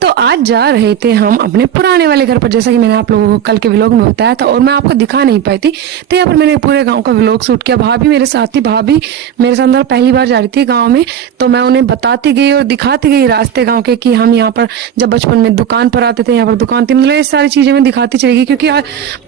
तो आज जा रहे थे हम अपने पुराने वाले घर पर, जैसा कि मैंने आप लोगों को कल के व्लॉग में बताया था और मैं आपको दिखा नहीं पाई थी। तो यहाँ पर मैंने पूरे गांव का व्लॉग शूट किया। भाभी मेरे साथ थी, भाभी मेरे साथ अंदर पहली बार जा रही थी गांव में, तो मैं उन्हें बताती गई और दिखाती गई रास्ते गाँव के कि हम यहाँ पर जब बचपन में दुकान पर आते थे, यहाँ पर दुकान थी, मतलब ये सारी चीजें मैं दिखाती चलेगी। क्योंकि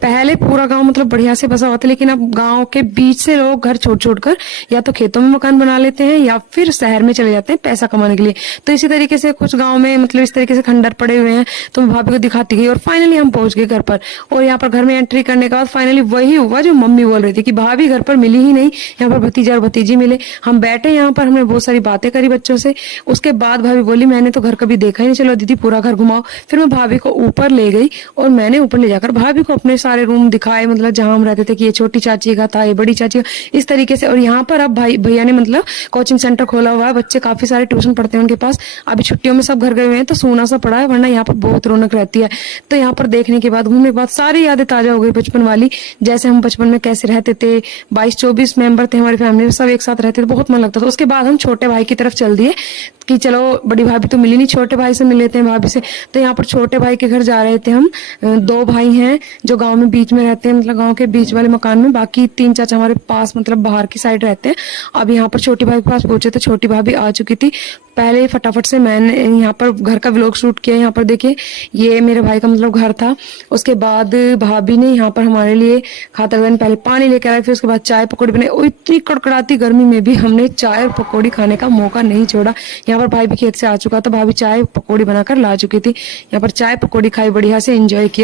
पहले पूरा गाँव मतलब बढ़िया से बसा हुआ था, लेकिन अब गाँव के बीच से लोग घर छोड़ छोड़ कर या तो खेतों में मकान बना लेते हैं या फिर शहर में चले जाते हैं पैसा कमाने के लिए। तो इसी तरीके से कुछ गाँव में मतलब इस तरीके से खंडर पड़े हुए हैं। तो मैं भाभी को दिखाती गई और फाइनली हम पहुंच गए घर पर। और यहाँ पर घर में एंट्री करने के बाद फाइनली वही हुआ जो मम्मी बोल रही थी कि भाभी घर पर मिली ही नहीं, यहाँ पर भतीजा और भतीजी मिले। हम बैठे यहाँ पर, हमने बहुत सारी बातें करी बच्चों से। उसके बाद भाभी बोली मैंने तो घर कभी देखा ही नहीं, चलो दीदी पूरा घर घुमाओ। फिर मैं भाभी को ऊपर ले गई और मैंने ऊपर ले जाकर भाभी को अपने सारे रूम दिखाए, मतलब जहां हम रहते थे कि ये छोटी चाची का था, ये बड़ी चाची का, इस तरीके से। और यहाँ पर अब भाई भैया ने मतलब कोचिंग सेंटर खोला हुआ है, बच्चे काफी सारे ट्यूशन पढ़ते हैं उनके पास। अभी छुट्टियों में सब घर गए हुए हैं तो सोना सा पड़ा है, वरना यहाँ पर बहुत रौनक रहती है। तो यहाँ पर देखने के बाद, घूमने के बाद सारी यादें ताजा हो गई बचपन वाली, जैसे हम बचपन में कैसे रहते थे। 22-24 मेंबर थे हमारी फैमिली में, सब एक साथ रहते थे, बहुत मन लगता था। उसके बाद हम छोटे भाई की तरफ चल दिए कि चलो बड़ी भाभी तो मिली नहीं, छोटे भाई से मिल लेते हैं भाभी से। तो यहाँ पर छोटे भाई के घर जा रहे थे हम। 2 भाई हैं जो गांव में बीच में रहते हैं, मतलब गांव के बीच वाले मकान में, बाकी 3 चाचा हमारे पास मतलब बाहर की साइड रहते हैं। अब यहाँ पर छोटी भाई के पास पहुंचे तो छोटी भाभी आ चुकी थी। पहले फटाफट से मैंने यहाँ पर घर का व्लॉग शूट किया। यहाँ पर देखिए ये मेरे भाई का मतलब घर था। उसके बाद भाभी ने यहाँ पर हमारे लिए खातर पहले पानी लेकर आए, फिर उसके बाद चाय पकौड़ी बनाई। और इतनी कड़कड़ाती गर्मी में भी हमने चाय और पकौड़ी खाने का मौका नहीं छोड़ा। यहाँ पर भाई भी खेत से आ चुका था, भाभी चाय पकौड़ी बनाकर ला चुकी थी। यहाँ पर चाय पकौड़ी खाई, बढ़िया से एंजॉय किया।